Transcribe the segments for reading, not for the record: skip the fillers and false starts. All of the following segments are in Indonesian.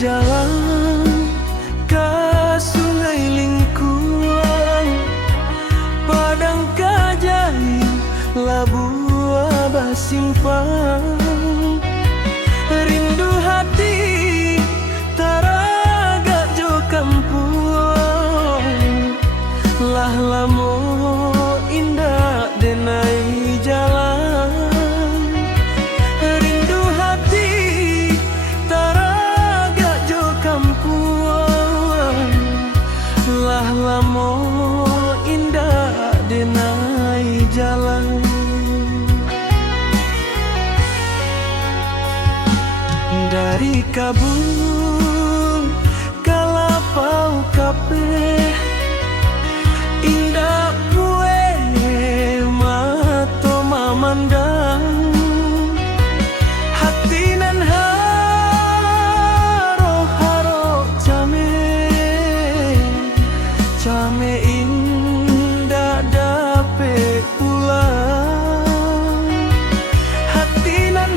jalan ke sungai lingkungan, padang kajahi Labuan Basimpang. Rindu hati taraga jo kampung, lah lamo indah denai jalan. Rindu hati taraga jo kampung, lah lamo indah denai jalan. Dari Kabung Kalapau Kape, indah kue mato mamandang, hati nan haro came indah dape pulang. Hati nan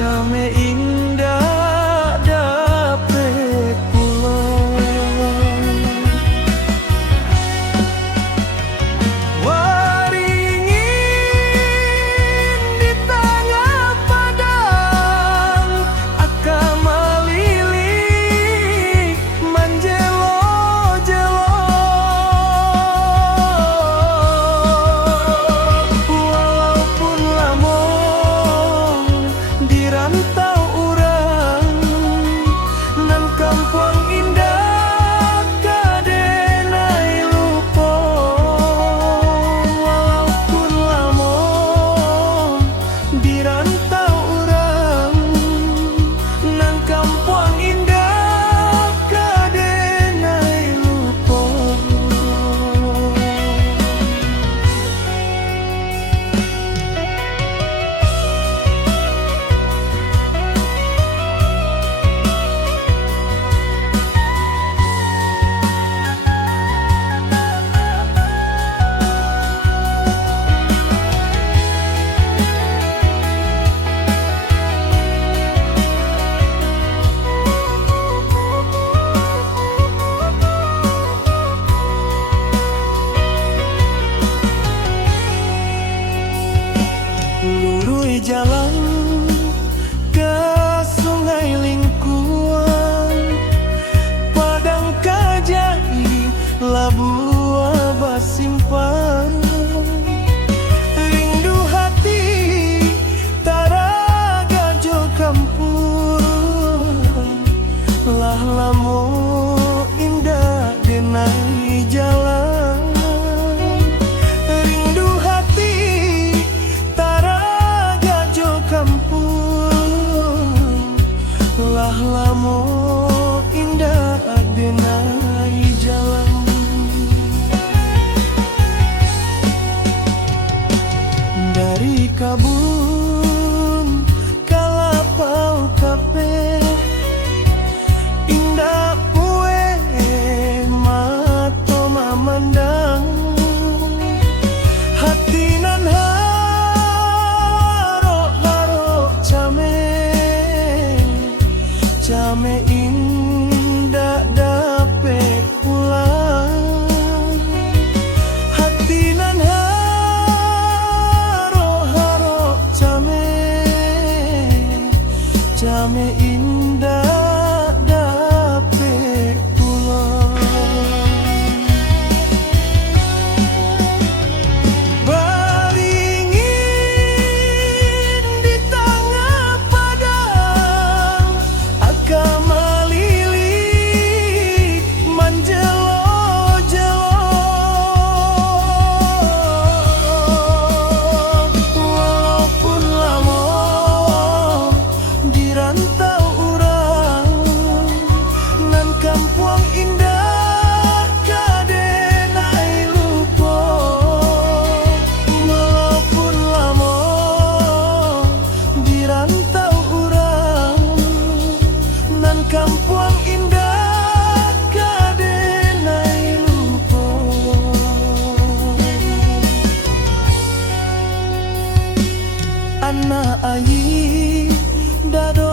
Came indah dapat pulang. Waringin di tengah padang, akan melilik menjelo-jelo. Walaupun lama dirantau urang, nan kampung indah kadenai lupa. Walaupun lama dirantau urang, nan kampung indah kadenai lupa. Lurui jalan ke sungai lingkungan, padang kajahi Labuan Basimpang. Rindu hati taraga jo kampung, lah lamo indah denai jalan. Rindu hati kampung, lah lamo indah denai jalan. Dari Kabung Kalapau Kape, indah kue mato mamandang, hati nan came indah dapat pulang. Hati nan haro came indah dapat pulang. anak ayi dado